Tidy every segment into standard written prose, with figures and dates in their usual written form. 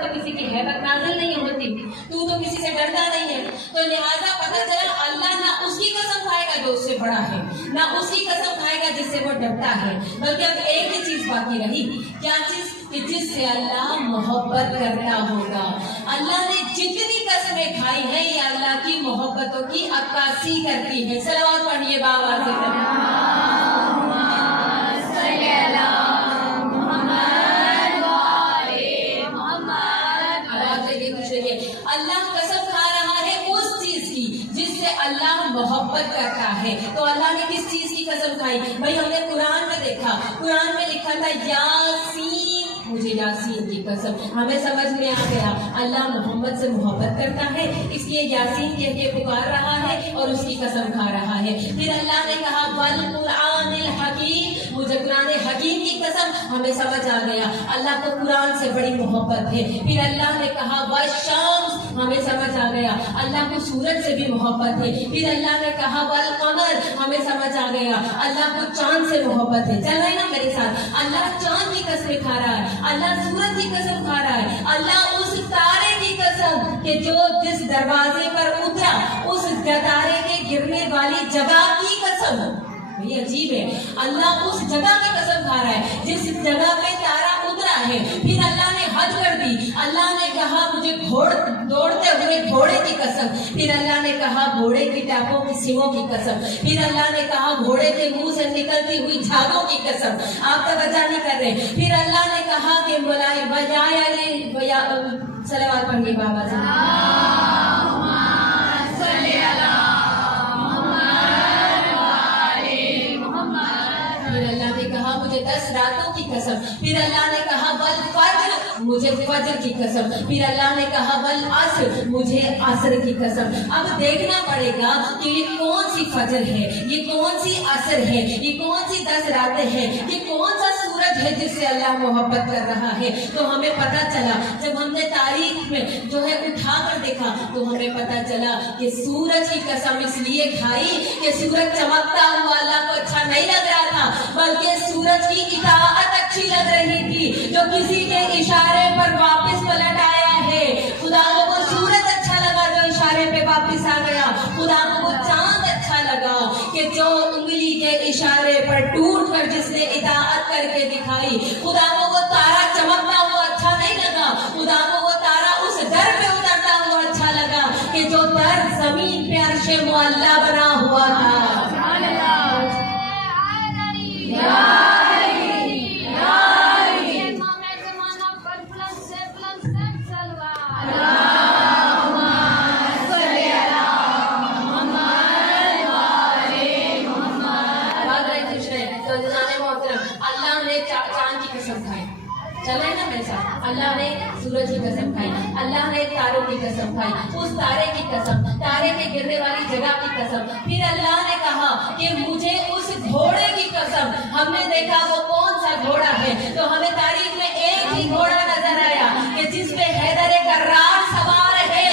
تو کسی کی ہیبت نازل نہیں ہوتی، تو کسی سے ڈرتا نہیں ہے. تو لہٰذا پتہ چلا اللہ نہ اس کی قسم کھائے گا جو اس سے بڑا ہے، نہ اس کی قسم کھائے گا جس سے وہ ڈرتا ہے، بلکہ اب ایک ہی چیز باقی رہی. کیا چیز؟ کہ جس سے اللہ محبت کرتا ہوگا. اللہ نے جتنی قسمیں کھائی ہیں یہ اللہ کی محبتوں کی عکاسی کرتی ہے. صلوات پڑھیے باآواز اللہ قسم کھا رہا ہے اس چیز کی جس سے اللہ محبت کرتا ہے. تو اللہ نے کس چیز کی قسم کھائی؟ بھائی ہم نے قرآن میں دیکھا، قرآن میں لکھا تھا یاسین، مجھے یاسین کی قسم. ہمیں سمجھ میں آ گیا اللہ محمد سے محبت کرتا ہے، اس لیے یاسین کہہ کے پکار رہا ہے اور اس کی قسم کھا رہا ہے. پھر اللہ نے کہا والقرآن الحکیم، مجھے قرآن حکیم کی قسم. ہمیں سمجھ آ گیا اللہ کو قرآن سے بڑی محبت ہے. پھر اللہ نے کہا والشمس، ہمیں سمجھ آ گیا اللہ کو سورج سے بھی محبت ہے. پھر اللہ نے کہا والقمر، ہمیں سمجھ آ گیا اللہ کو چاند سے محبت ہے. چل رہے نا میرے ساتھ؟ اللہ چاند کی قسم کھا رہا ہے، اللہ سورج کی قسم کھا رہا ہے، اللہ اس تارے کی قسم کہ جو جس دروازے پر اترا اس تارے کے گرنے والی جگہ کی قسم. یہ عجیب ہے، اللہ اس جگہ کی قسم کھا رہا ہے جس جگہ پہ تارا اترا ہے. پھر اللہ نے حد کر دی، اللہ نے کہا مجھے دوڑتے ہوئے گھوڑے کی قسم. پھر اللہ نے کہا گھوڑے کی ٹانگوں کی سینگوں کی قسم. پھر اللہ نے کہا گھوڑے کے منہ سے نکلتی ہوئی جھاگوں کی قسم. آپ توجہ نہیں کر رہے. پھر اللہ نے کہا کہ صلوات پڑھیے بابا جی. پھر اللہ نے کہا مجھے 10 راتوں کی قسم. پھر اللہ نے کہا والفجر، مجھے فجر کی قسم. پھر اللہ نے کہا والعصر، مجھے عصر کی قسم. اب دیکھنا پڑے گا کہ یہ کون سی فجر ہے، یہ کون سی عصر ہے، یہ کون سی 10 راتیں ہیں، یہ کون سا سورج ہے جس سے اللہ محبت کر رہا ہے. تو ہمیں پتا چلا جب ہم نے تاریخ میں جو ہے اٹھا کر دیکھا تو ہمیں پتا چلا کہ سورج کی قسم اس لیے کھائی کہ سورج چمکتا ہوا اللہ کو اچھا نہیں لگ رہا تھا، بلکہ سورج کی اطاعت اچھی لگ رہی تھی جو کسی کے اشارے پر واپس پلٹ آیا ہے. خدا کو سورج اچھا لگا جو اشارے پہ واپس آ گیا. خدا کو چاند اچھا لگا کہ جو انگلی کے اشارے پر ٹوٹ کر جس نے اطاعت کر کے دکھائی. خدا کو وہ تارا چمکتا ہوا اچھا نہیں لگا، خدا کو وہ تارا اس در پہ اترتا ہوا اچھا لگا کہ جو در زمین پہ عرش معلیٰ بنا ہوا تھا. اللہ نے سورج کی قسم کھائی، اللہ نے تاروں کی قسم کھائی، اس تارے کی قسم، تارے کے گرنے والی جگہ کی قسم. پھر اللہ نے کہا کہ مجھے اس گھوڑے کی قسم. ہم نے دیکھا وہ کون سا گھوڑا ہے، تو ہمیں تاریخ میں ایک ہی گھوڑا نظر آیا کہ جس پہ حیدر کرار سوار ہے.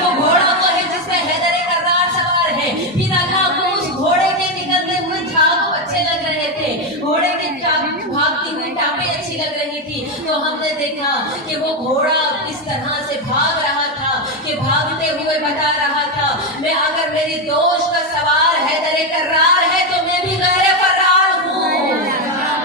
وہ گھوڑا وہ ہے جس پہ حیدر کرار سوار ہے. پھر اللہ کو اس گھوڑے کے نکلتے ہوئے جھاگ اچھے لگ رہے تھے، گھوڑے کی بھاگتی ہوئی ٹانپیں اچھی لگ رہی تھی. تو ہم نے دیکھا کہ وہ گھوڑا اس طرح سے بھاگ رہا تھا کہ بھاگتے ہوئے بتا رہا تھا میں اگر میری دوست کا سوار حیدر کرار ہے تو میں بھی غیر فرار ہوں،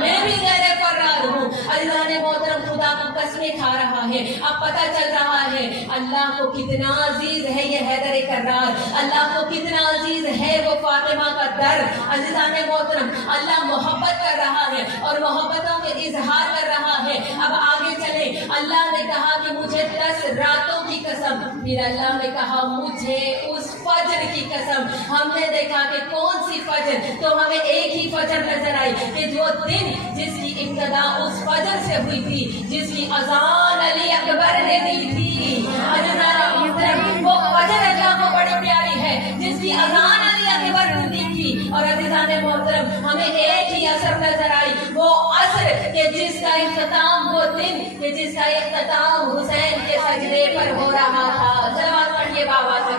میں بھی غیر فرار ہوں. عزیزان محترم خدا کو قسمیں کھا رہا ہے. اب پتہ چل رہا ہے اللہ کو کتنا عزیز ہے یہ حیدر کرار، اللہ کو کتنا عزیز ہے وہ فاطمہ کا در. عزیزان محترم اللہ محبت کر رہا ہے اور محبتوں کے اظہار کر رہا ہے. اب آگے چلے. اللہ نے کہا کہ مجھے 10 راتوں کی قسم. پھر اللہ نے کہا مجھے اس فجر کی قسم. ہم نے دیکھا کہ کون سی فجر، تو ہمیں ایک ہی فجر نظر آئی کہ جو دن جس کی ابتدا اس فجر سے ہوئی تھی، جس کی اذان علی اکبر نے دی تھی. وہ فجر اللہ کو بڑی پیاری ہے جس کی اذان علی اکبر نے دی تھی. اور عزیزان محترم ہمیں ایک ہی عصر نظر آئی، وہ عصر کہ جس کا اختتام، وہ دن کہ جس کا اختتام حسین کے سجدے پر ہو رہا تھا. صلوات پڑھیے بابا سے.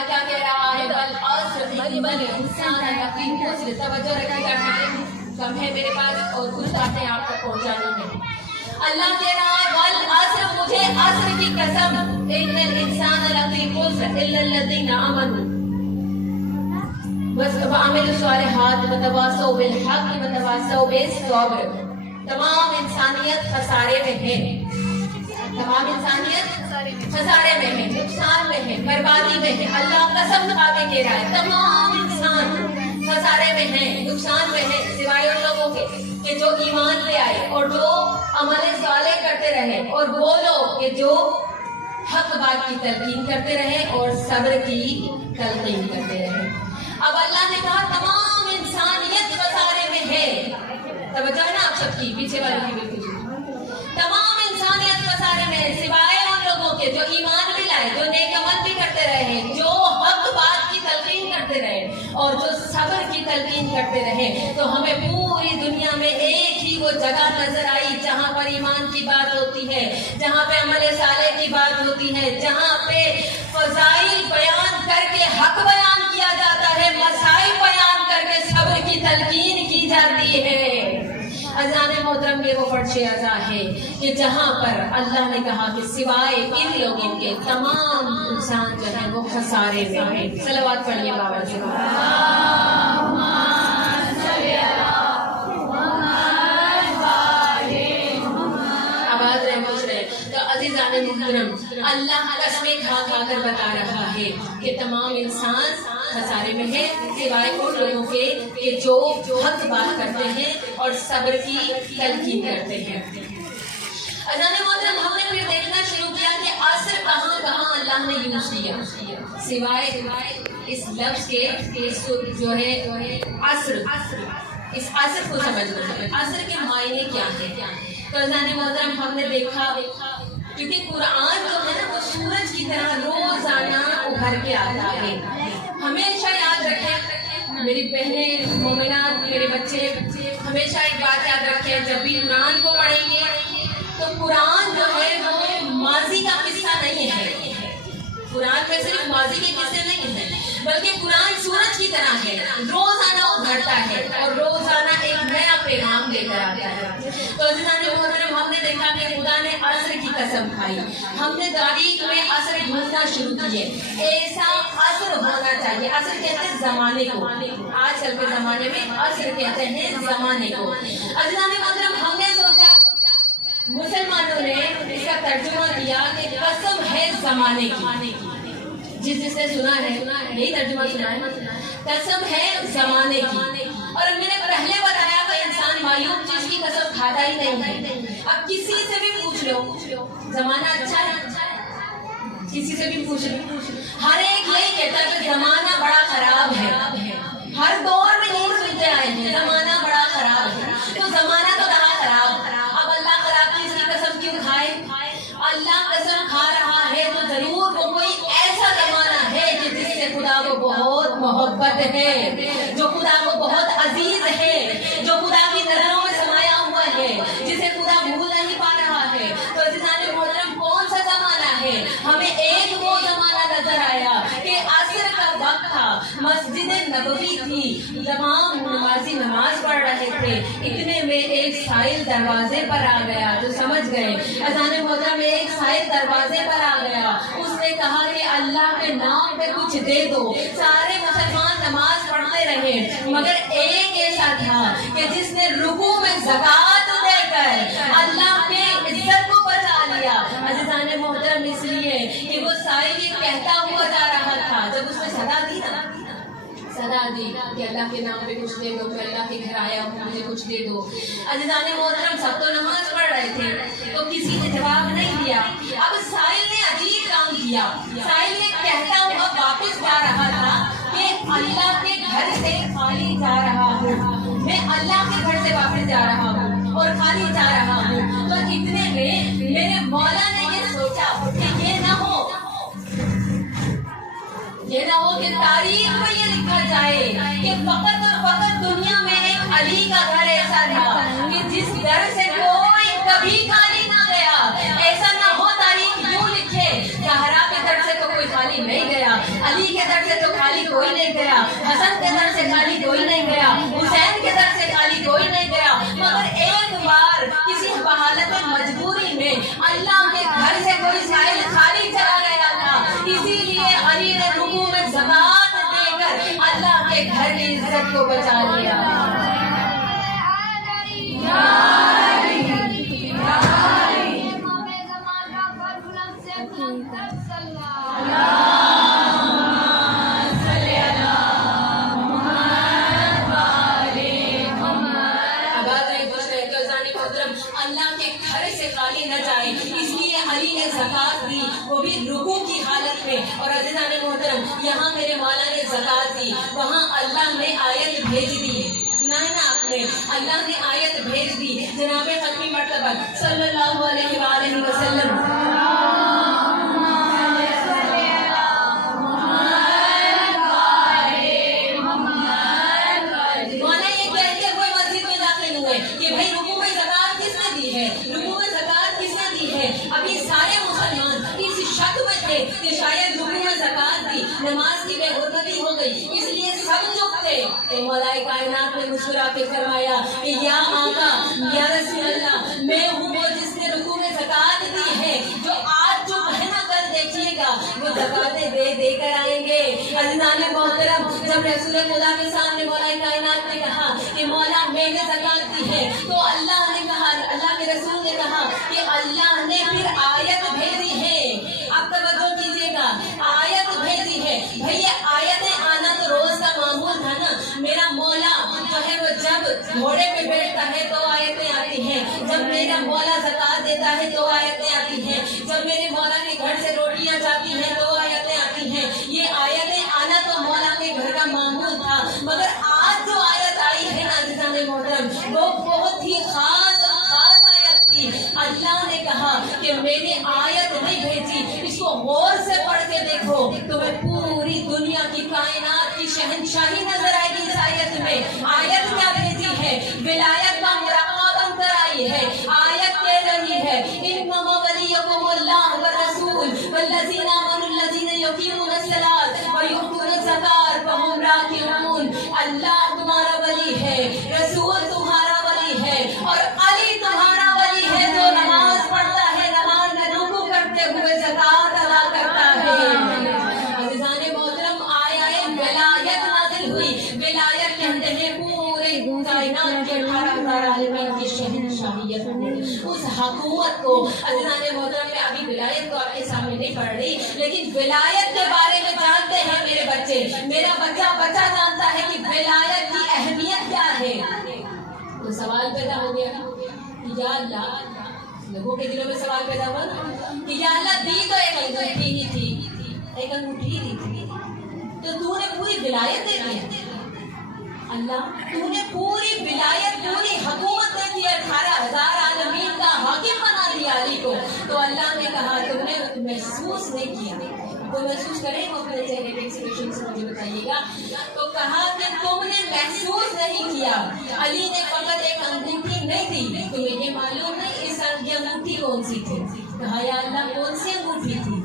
اللہ کیا کہہ رہا ہے؟ بل انسان لفی خسر. توجہ رکھیے گا، ٹائم کم ہے میرے پاس اور کچھ باتیں آپ تک پہنچانی ہے. اللہ کہہ رہا ہے والعصر، مجھے عصر کی قسم، ان الانسان لفی خسر الا الذین آمنوا وعملوا الصالحات وتواصوا بالحق وتواصوا بالصبر. تمام انسانیت خسارے میں ہے، تمام انسانیت خسارے میں ہے، نقصان میں ہے، بربادی میں ہے. اللہ قسم کھا کے کہہ رہا ہے تمام انسان خسارے میں ہے، نقصان میں ہے، سوائے ان لوگوں کے کہ جو ایمان لے آئے اور جو عمل صالح کرتے رہے، اور وہ لوگ کہ جو حق بات کی تلقین کرتے رہے اور صبر کی تلقین کرتے رہے. اب اللہ نے کہا تمام انسانیت خسارے میں ہے. توجہ ہے نا آپ سب کی، پیچھے والے کی بالکل. تمام انسانیت خسارے میں ہے سوائے ان لوگوں کے جو ایمان بھی لائے، جو نیک عمل بھی کرتے رہے، جو حق بات کی تلقین کرتے رہے اور جو صبر کی تلقین کرتے رہے. تو ہمیں پوری دنیا میں ایک ہی وہ جگہ نظر آئی جہاں پر ایمان کی بات ہوتی ہے، جہاں پہ عمل صالح کی بات ہوتی ہے، جہاں پہ فضائل بیان کر کے حق بیان کیا جاتا ہے، مسائل بیان کر کے صبر کی تلقین کی جاتی ہے. اذان محترم کے وہ فرش اذا ہے کہ جہاں پر اللہ نے کہا کہ سوائے ان لوگوں کے تمام انسان جو ہے وہ خسارے میں ہیں. صلوات پڑھیے بابا جی. آواز رہے خوش رہے. تو عزیزان محترم اللہ قسمیں کھا کھا کر بتا رہا ہے کہ تمام انسان خسارے میں ہے سوائے ان لوگوں کے کہ جو حق بات کرتے ہیں اور صبر کی تلقین کرتے ہیں. اذان محترم ہم نے پھر دیکھنا شروع کیا کہ عصر کہاں کہاں اللہ نے یوز کیا سوائے اس لفظ کے جو ہے عصر. اس عصر کو سمجھنا ہے، عصر کے معنی کیا ہے. تو اذان محترم ہم نے دیکھا کیونکہ قرآن جو ہے نا وہ سورج کی طرح روزانہ ابھر کے آتا ہے. ہمیشہ یاد رکھیں میری بہنیں مومنات، میرے بچے، ہمیشہ ایک بات یاد رکھیں جب بھی قرآن کو پڑھیں گے تو قرآن جو ہے وہ ماضی کا قصہ نہیں ہے. قرآن میں صرف ماضی کے قصے نہیں ہیں بلکہ قرآن سورج کی طرح ہے، روزانہ ابھرتا ہے اور روزانہ ایک نیا پیغام لے کر آتا ہے. تو عزیزان محترم ہم نے دیکھا کہ خدا نے عصر کی قسم کھائی. ہم نے تاریخ میں عصر ڈھونڈنا شروع کیے. ایسا عصر ہونا چاہیے. عصر کہتے ہیں زمانے کو، آج کل کے زمانے میں عصر کہتے ہیں زمانے کو. عزیزان محترم ہم نے سوچا، مسلمانوں نے اس کا ترجمہ کیا کہ قسم ہے زمانے کی. جس نے سنا ہے یہی ترجمہ سنا ہے، قسم ہے زمانے کی. اور میں نے پہلے بتایا کہ انسان معیوب چیز کی قسم کھاتا ہی نہیں ہے. اب کسی سے بھی پوچھ لو زمانہ اچھا ہے، کسی سے بھی پوچھ لو، ہر ایک یہی کہتا ہے کہ زمانہ بڑا خراب ہے. ہر دور میں نہیں سنتے آئے ہیں زمانہ بڑا خراب ہے. تو زمانہ تو رہا خراب. اب اللہ خراب چیز کی قسم کیوں کھائے؟ اللہ قسم کھا رہا ہے تو ضرور وہ کوئی ایسا زمانہ ہے کہ جس سے خدا کو بہت محبت ہے، جو خدا کو بہت عزیز ہے، جو خدا کی نظروں میں سمایا ہوا ہے، جسے خدا بھول نہیں پا رہا ہے. تو عزیزان محترم کون سا زمانہ ہے؟ ہمیں ایک وہ زمانہ نظر آیا کہ عصر کا وقت تھا، مسجد نبوی تھی، تمام نمازی نماز پڑھ رہے تھے. اتنے میں ایک سائل دروازے پر آ گیا. تو سمجھ گئے عزیزان محترم ایک سائل دروازے پر آ گیا. اس نے کہا کہ اللہ کے نام پہ کچھ دے دو. سارے مسلمان نماز پڑھتے رہے مگر ایک ایسا تھا کہ جس نے رکوع میں زکوٰۃ دے کر اللہ کے عزت کو بچا لیا. عزیزان محترم اس لیے کہ وہ سائل یہ کہتا ہوا جا رہا تھا جب اس نے صدا دی نا، صدا دی کہ اللہ کے نام پہ کچھ دے دو، میں اللہ کے گھر آیا ہوں مجھے کچھ دے دو. عزیزان محترم سب تو نماز پڑھ رہے تھے تو کسی نے جواب نہیں دیا. اب سائل نے عجیب کام کیا. سائل نے کہتا ہوا واپس جا رہا تھا کہ اللہ کے گھر سے خالی جا رہا ہوں، میں اللہ کے گھر سے واپس جا رہا ہوں اور خالی جا رہا ہوں. تو اتنے میں میرے مولا نے یہ سوچا کہ یہ نہ ہو کہ تاریخ میں یہ لکھا جائے کہ فقط اور فقط دنیا میں ایک علی کا گھر ایسا تھا کہ جس گھر سے کوئی کبھی خالی نہ گیا. ایسا نہ ہو تاریخ یوں لکھے زہرا کے در سے تو کوئی خالی نہیں گیا، علی کے در حسن کے در سے خالی کوئی نہیں گیا، حسین کے در سے خالی کوئی نہیں گیا، مگر ایک بار کسی حالت مجبوری میں اللہ کے گھر سے کوئی سائل خالی چلا گیا تھا، اسی لیے علی نے رکوع میں زکات دے کر اللہ کے گھر کی عزت کو بچا لیا۔ اللہ کے گھر سے خالی نہ جائے، اس لیے علی نے زکات دی، وہ بھی رکوع کی حالت میں۔ اور عزیزان محترم، یہاں میرے مولا نے زکات دی، وہاں اللہ نے آیت بھیج دی، سنا ہے نا آپ نے، اللہ نے آیت بھیج دی، جناب ختمی مرتبہ صلی اللہ علیہ وآلہ وسلم مولا یہ کہتے ہوئے مسجد میں داخل ہوئے کہ بھائی رکوع میں زکات کس نے دی ہے، رکوع میں زکات کس نے دی ہے؟ ابھی سارے مسلمان اس شک میں تھے کہ شاید رکوع میں زکات دی، نماز کی بے حرمتی ہو گئی، اس لیے سب چپ تھے۔ تو مولا کائنات نے مسکرا کے فرمایا کہ یا آقا، یا رسول اللہ، میں ہوں وہ جس نے رکوع میں زکات دی ہے، جو آج جو مہینہ کل دیکھیے گا وہ زکاتیں دے کر آئیں گے۔ عزیزان محترم، جب رسول خدا کے سامنے مولا کائنات نے کہا کہ مولا میں نے زکات دی ہے، تو اللہ نے کہا، اللہ کے رسول نے کہا کہ اللہ نے پھر آیت بھیجی ہے۔ اب توجہ کیجیے گا، آیت بھیجی ہے۔ بھئی یہ آیتیں آنا تو روز کا معمول تھا نا، میرا مولا جو ہے وہ جب گھوڑے پہ بیٹھتا ہے تو آیتیں آتی ہیں، جب میرا مولا زکات دیتا ہے تو آیتیں آتی ہیں، جب میرے مولا کے گھر سے روٹیاں جاتی ہیں تو آیتیں آتی ہیں۔ یہ آیتیں آنا تو مولا کے گھر کا معمول تھا، مگر آج جو آیت آئی ہے نا عزیزان محترم، وہ بہت ہی خاص آیت تھی۔ اللہ نے کہا کہ میں نے آیت نہیں بھیجی، اس کو غور سے پڑھ کے دیکھو، تمہیں پوری دنیا کی کائنات کی شہنشاہی نظر آئے گی۔ اس آیت میں آیت کیا بھیجی ہے؟ ولایت کا مرقع بن کر آئی ہے۔ آیت کہہ رہی ہے انما ولیکم اللہ والرسول والذین آمنوا الذین یقیمون الصلاۃ ویؤتون الزکاۃ وہم راکعون۔ اللہ تمہارا ولی ہے، رسول تمہارا ولی ہے، اور علی تمہارا ولی ہے جو نماز پڑھتا ہے، نماز میں رکوع کرتے ہوئے زکات ادا کرتا ہے۔ عزیزان محترم، آیہ ولایت نازل ہوئی۔ ولایت کہتے ہیں پورے کائنات کے 18,000 عالمین کی شہنشاہیت کو، اس حکومت کو۔ عزیزان محترم، میں ابھی ولایت کو آپ کے سامنے نہیں پڑھ رہی، لیکن ولایت کے بارے میں جانتے ہیں میرے بچے، میرا بچہ جانتا ہے کہ ولایت کی اہمیت کیا ہے۔ تو سوال پیدا ہو گیا کہ یا اللہ، لوگوں کے دلوں میں سوال پیدا ہوا کہ یا اللہ، دی تو ایک انگوٹھی ہی تھی، ایک انگوٹھی دی تھی، تو تو نے پوری ولایت دے دی۔ اللہ، تو نے پوری ولایت، پوری حکومت دے دی، 18,000 عالمین کا حاکم بنا دیا علی کو۔ تو اللہ نے کہا تم نے محسوس نہیں کیا، تو محسوس کریں وہ اپنے چہرے کے ایکسپریشن سے مجھے بتائیے گا۔ تو کہا کہ تم نے محسوس نہیں کیا، علی نے فقط ایک انگوٹھی نہیں دی، تمہیں یہ معلوم نہیں اس یہ انگوٹھی کون سی تھی؟ کہا یا اللہ، کون سی انگوٹھی تھی؟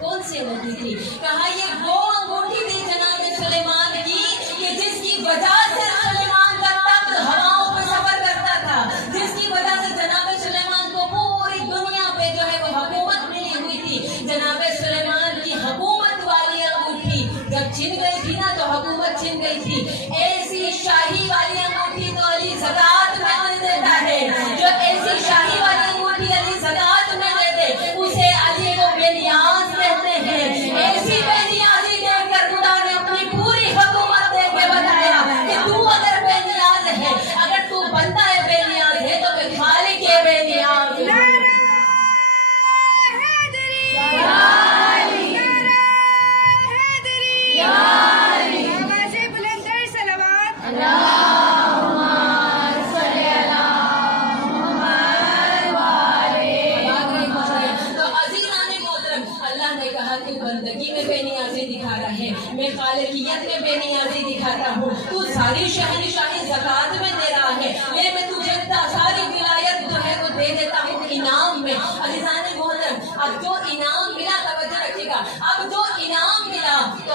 کون سی انگوٹھی تھی؟ کہا یہ وہ انگوٹھی تھی جناب سلیمان کی، کہ جس کی وجہ سے سلیمان کا تخت ہواؤں پہ سفر کرتا تھا، جس کی وجہ سے جناب سلیمان کو پوری دنیا پہ جو ہے وہ حکومت ملی ہوئی تھی۔ جناب سلیمان کی حکومت والی انگوٹھی جب چھن گئی تھی نا تو حکومت چھن گئی تھی۔ ایسی شاہی والی انگوٹھی تو علی زکات میں دیتا ہے، جو ایسی شاہی والی انگوٹھی علی زکات میں دے دے اسے علی کو بے نیاز کہتے ہیں۔ ایسی بے نیازی دیکھ کر خدا نے اپنی پوری حکومت دے کے بتایا کہ تو اگر بے نیاز ہے، اگر تو بندہ ہے بے نیاز ہے، تو پھر خالق ہے بے نیاز ہے۔ بندگی میں بے نیازی دکھا رہا ہے، میں خالقیت میں بے نیازی دکھاتا ہوں، تو ساری شہنشاہی زکات میں دے رہا ہے، میں تجھے ساری ولایت جو ہے وہ دے دیتا ہوں انعام میں۔ عزیزان محترم، اب جو انعام ملا، توجہ رکھیے گا، اب جو انعام ملا تو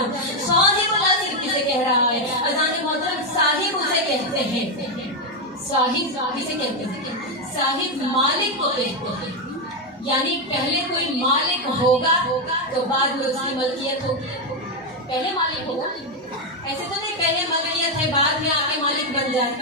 جہنم. صاحب العصر کسے کہہ رہا ہے؟ اذان محترم صاحب اسے کہتے ہیں. صاحب کسے کہتے ہیں؟ صاحب مالک کو کہتے ہیں. یعنی پہلے کوئی مالک ہوگا تو بعد میں اس کی ملکیت ہوگی. پہلے مالک ہوگا، ایسے تو نہیں پہلے ملکیت ہے بعد میں آ کے مالک بن جائے.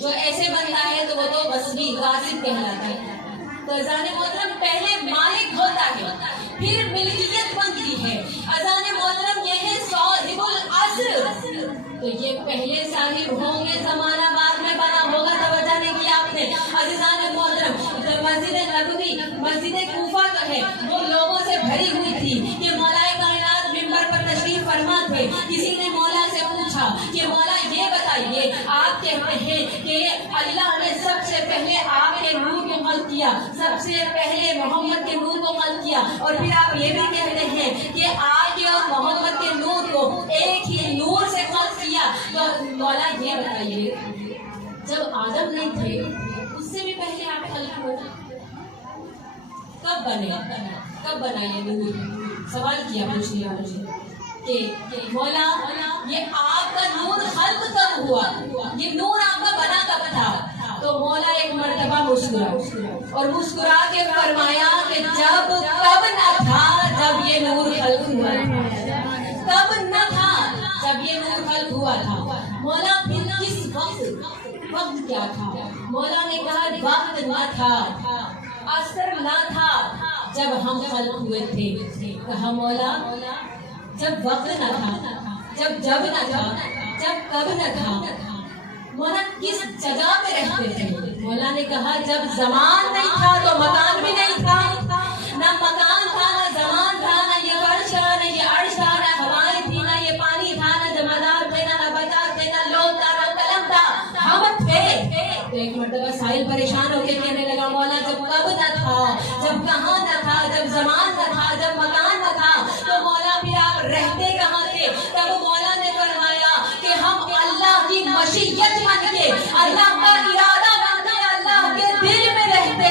جو ایسے بنتا ہے تو وہ تو وصفی غاصب کہلاتا ہے. تو اذان محترم پہلے مالک ہوتا ہے پھر ملکیت بنتی ہے. اذان محترم یہ ہے صاحب العصر، تو یہ پہلے صاحب ہوں گے، زمانہ بعد میں بنا ہوگا. توجہ نہیں کیا آپ نے. عزیزان محترم مسجد نبوی، مسجد کوفہ جو ہے وہ لوگوں سے بھری ہوئی تھی کہ مولا کائنات منبر پر تشریف فرما تھے. کسی نے مولا سے پوچھا کہ مولا یہ بتائیے، آپ کہتے ہیں کہ اللہ نے سب سے پہلے آپ کے نور کو خلق کیا، سب سے پہلے محمد کے نور کو خلق کیا، اور پھر آپ یہ بھی کہتے ہیں کہ آپ کے اور محمد کے نور کو ایک ہی نور سے خلق کیا. تو مولا یہ بتائیے، جب آدم نہیں تھے اس سے بھی پہلے آپ خلق ہوئے، کب بنے، کب بنا یہ نور؟ سوال کیا پوچھ لیا مجھے کہ مولا یہ آپ کا نور خلق کب ہوا، یہ نور آپ کا بنا کب تھا؟ تو مولا ایک مرتبہ مسکرا اور مسکرا کے فرمایا کہ جب کب نہ تھا جب یہ نور خلق ہوا تھا. کب نہ تھا جب یہ نور خلق ہوا تھا. مولا پھر کس وقت کیا تھا؟ مولا نے کہا وقت نہ تھا، عصر نہ تھا جب ہم خلق ہوئے تھے. کہا مولا جب وقت نہ تھا، جب نہ تھا، جب کب نہ تھا، مولا کس جگہ پہ رہتے تھے؟ مولا نے کہا جب زمان نہیں تھا تو مکان بھی نہیں تھا. نہ مکان تھا، نہ زمان تھا، نہ یہ فرش تھا، نہ یہ عرش تھا، نہ ہوائیں تھی، نہ یہ پانی تھا، نہ جمادار تھے، نہ نباتات تھے، نہ لوگ تھا، نہ قلم تھا، ہم تھے. تو ایک مرتبہ سائل پریشان ہو کے کہنے لگا مولا جب کب نہ تھا، جب کہاں نہ تھا، جب زمان نہ تھا، جب مکان نہ تھا، تو مولا پھر آپ رہتے کہاں تھے؟ تب مولا نے فرمایا کہ ہم اللہ کی مشیت بن کے، اللہ کا ارادہ بن کے اللہ کے دل میں رہتے تھے.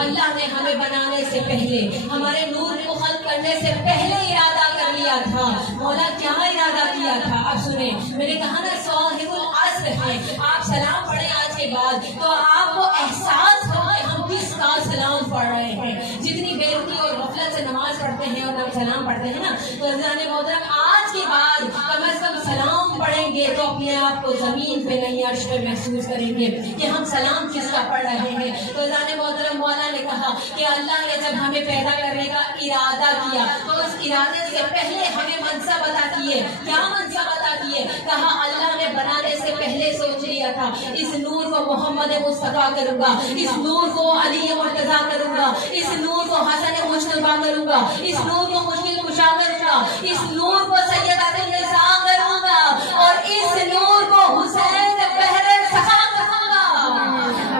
اللہ نے ہمیں بنانے سے پہلے، ہمارے نور کو خلق کرنے سے پہلے ارادہ کر لیا تھا. مولا کیا ارادہ کیا تھا؟ اب سنیں، میں نے کہا نا صاحب العصر ہے. آپ سلام پڑھیں آج کے بعد تو آپ کو احساس ہو کہ ہم کس کا سلام پڑھ رہے ہیں. جتنی بیروتی اور غفلت سے نماز پڑھتے ہیں اور ہم سلام پڑھتے ہیں نا، تو عزیزان محترم آج کے بعد کم از کم سلام پڑھیں گے تو اپنے آپ کو زمین پہ نہیں عرش پہ محسوس کریں گے کہ ہم سلام کس کا پڑھ رہے ہیں. تو عزیزان محترم مولا نے کہا کہ اللہ نے جب ہمیں پیدا کرنے کا ارادہ کیا تو اس ارادے سے پہلے ہمیں منصب عطا کیے. کیا منصب عطا کیے؟ کہا اللہ نے بنانے سے پہلے سوچ لیا تھا اس نور کو محمد مصطفیٰ کروں گا، اس نور کو علی مرتضیٰ کروں گا، اس نور کو حسن مجتبیٰ کروں گا، اس نور کو مشکل کشا کروں گا، اس نور کو سیدۃ النساء کروں گا، اور اس نور کو حسین پہلے سخا کروں گا.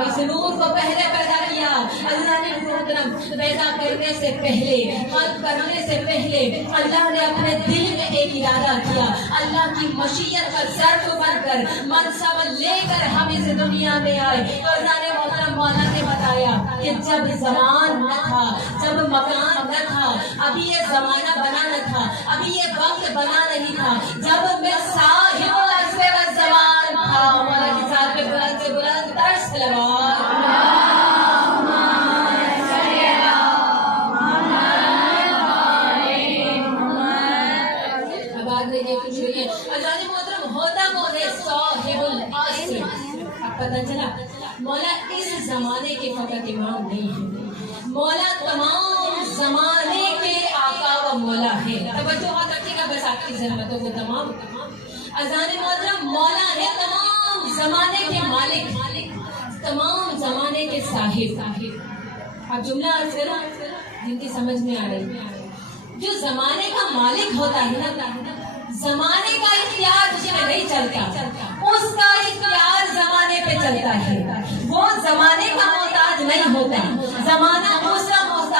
اس نور کو پہلے پیدا کیا. اللہ نے پیدا کرنے سے پہلے، خلق کرنے سے پہلے اللہ نے اپنے دل میں ایک ارادہ کیا. اللہ کی مشیت کا ظرف بن کر منصب لے کر ہم اس دنیا میں آئے. تو اللہ نے محترم مولا نے بتایا کہ جب زمان نہ تھا، جب مکان نہ تھا، ابھی یہ زمانہ بنا نہ تھا، ابھی یہ وقت بنا نہیں تھا، جب میں صاحب العصر والزمان تھا. مولا کے ساتھ پہ بلند سے بلند تر صلوات. اذان محترم ہوتا کون ہے؟ صاحب العصر. اب پتہ چلا مولا اس زمانے کے فقط امام نہیں ہے، مولا تمام زمانے کے آقا و مولا ہے. توجہ ہاتھ رکھیے گا بس آپ کی ضرورتوں کو تمام. اذان محترم مولا ہے تمام زمانے کے مالک، تمام زمانے کے صاحب. اب جملہ عرض کرو جن کی سمجھ میں آ رہی. جو زمانے کا مالک ہوتا ہے نا، زمانے کا اختیار اس میں نہیں چلتا، اس کا اختیار زمانے پہ چلتا ہے. وہ زمانے کا محتاج نہیں ہوتا، زمانہ اس کا محتاج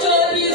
24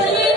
3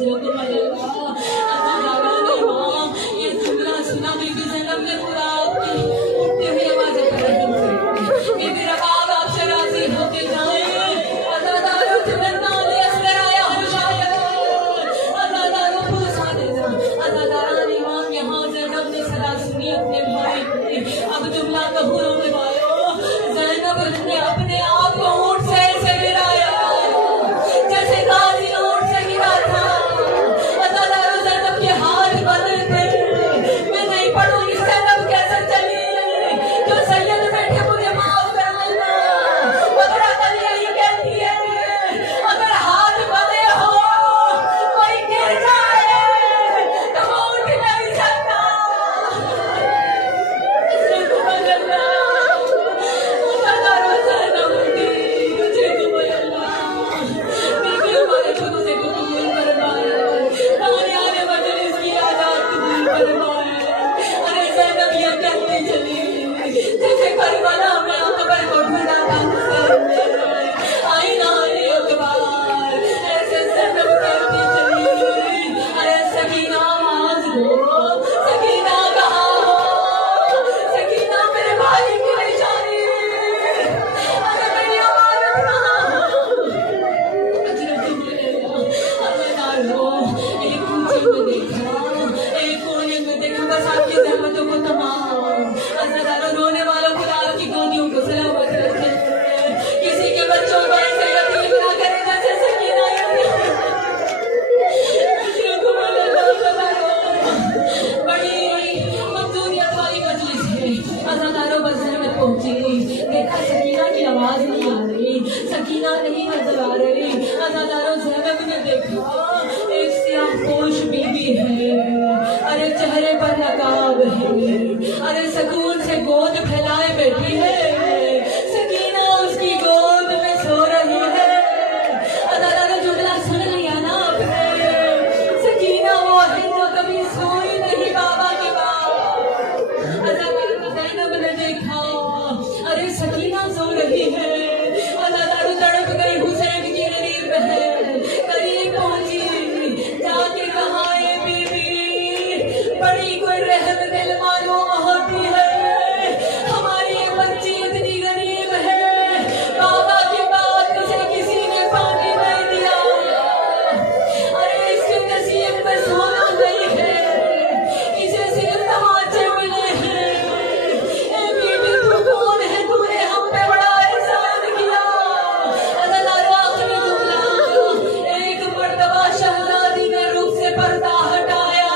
یہ جملہ سنا بی بی زینب نے پورا آپ کی اٹھتے ہوئے آوازیں کر رہے ہیں کہ میرا باپ آپ سے راضی ہوتے جائیں ازادارو جنتان اصغر آیا ہو شاید ازادارو پوس آنے جا ازاداران امام یہاں زینب نے صدا سنی اپنے بھائی کی اب جملہ کبھولوں میں بھائیو زینب نے اپنے آپ کو اونٹ سے ایسے گرایا جیسے غازی اونٹ سے گرا تھا ازادارو زینب کے ہاتھ بدل تھے میں نہیں پڑھوں گی زینب کیسے چلی جو سید بیٹھے مجھے معاف کر دینا مگر عقلیہ یہ کہتی ہے اگر ہاتھ بدے ہو کوئی گر جائے تو وہ اٹھ نہیں سکتا ازادارو زینب اٹھی مجھے قبول اللہ بی ہمارے خود سے قبول فرمائے آنے آنے مجلس کی آزاد قبول فرمائے ارے زینب یہ کہتی چلی جیسے کربلا میں اکبر کو ڈھونڈا تھا حسین نے آئینہ علی اکبر ایسے زینب کہتی چلی ارے سکینہ آواز دو سکینہ کہاں ہو سکینہ میرے بھائی کی نشانی ارے میری آواز کہاں ہو ایک کوچے میں دیکھا ایک کونے میں دیکھا بس آپ کی زحمتوں کو تمام ازادارو رونے والوں کو آپ کی گودیوں کو سلامت رکھے کسی کے بچوں کو ایسے یتیم نہ کرے جیسے سکینہ بڑی مقدوریت والی مجلس ہے ازادارو بزر میں پہنچی دیکھا سکینہ کی آواز نہیں آ رہی سکینہ نہیں نظر آ رہی ازادارو زینب نے دیکھا ایک سیاہ پوش بی بی ہے ارے چہرے پر نقاب ہے ارے سکون سے گود پھیلائے بیٹھی ہے سکینہ اس کی گود میں سو رہی ہے ازادارو جملہ سن لیا نا آپ نے سکینہ وہ ہے جو کبھی سوئی نہیں بابا کے بعد ازادارو زینب نے دیکھا ارے سکینہ سو رہی ہے ازادارو تڑپ گئی حسین کی قریب ہے قریب پہنچی جا کے کہا اے بی بی بڑی کوئی رحم دل معلوم ہوتی ہے ہماری یہ بچی اتنی غریب ہے بابا کے بعد اسے کسی نے پانی نہیں دیا ارے اس کے نصیب میں سونا نہیں ہے اسے صرف تماچے ملے ہیں اے بی بی تو کون ہے تو نے ہم پہ بڑا احسان کیا ازادارو آخری جملہ ایک مرتبہ شہزادی نے رخ سے پردہ ہٹایا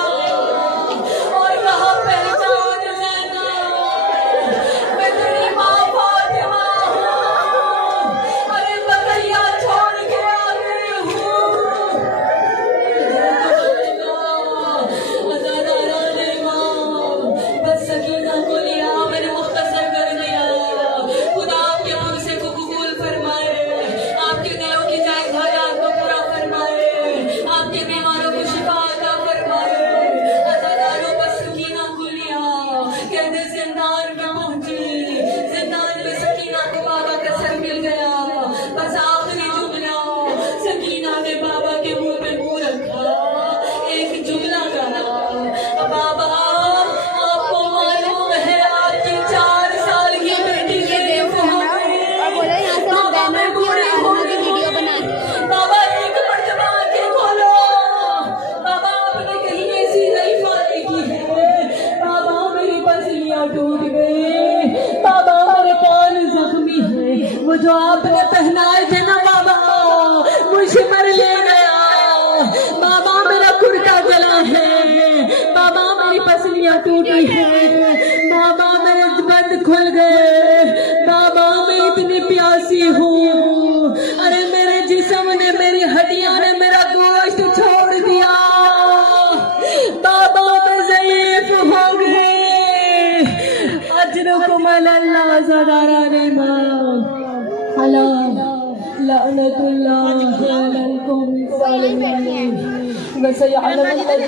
اور کہا پہچان زینب میں تیری ماں فاطمہ ہوں ارے بقیہ چھوڑ کے آ گئی ہوں ازادارو نے ماں بس سکینہ کو لیا میں نے مختصر کر دیا خدا آپ کے منصب کو قبول فرمائے آپ کے دلوں کی جائز حاجات کو پورا فرمائے آپ کے بیماروں کو شفا عطا فرمائے ازادارو بس سکینہ کو لیا کہتے زندان میں پہنچی زندان میں سکینہ کو بابا کا سر مل گیا بس آخری جملہ سکینہ نے بابا کے منہ پہ منہ رکھا ایک جملہ کہا بابا آپ کو معلوم ہے آپ کی 4 سال کی بیٹی کے دیکھ ہو گئی بابا میں بوڑھی ہو گئی بابا ایک مرتبہ آنکھیں کھولو بابا آپ نے کہیں ایسی ضعیف والی کی ہے بابا میری پسلیاں ٹوٹ گئی بابا میرے کان زخمی ہے وہ جو آپ نے پہنائے تھے نا بابا مجھے مر لے گیا بابا میرا کرتا جلا ہے بابا میری پسلیاں ٹوٹی ہیں بابا میرے بند کھل گئے بابا میں اتنی پیاسی ہوں ارے میرے جسم نے میری ہڈیاں نے میرا گوشت چھوڑ دیا بابا میں ضعیف ہو گئی اجرکم اللہ ازاداران امام اللہ لعنت اللہ علی القوم الظالمین وسيعلم الذين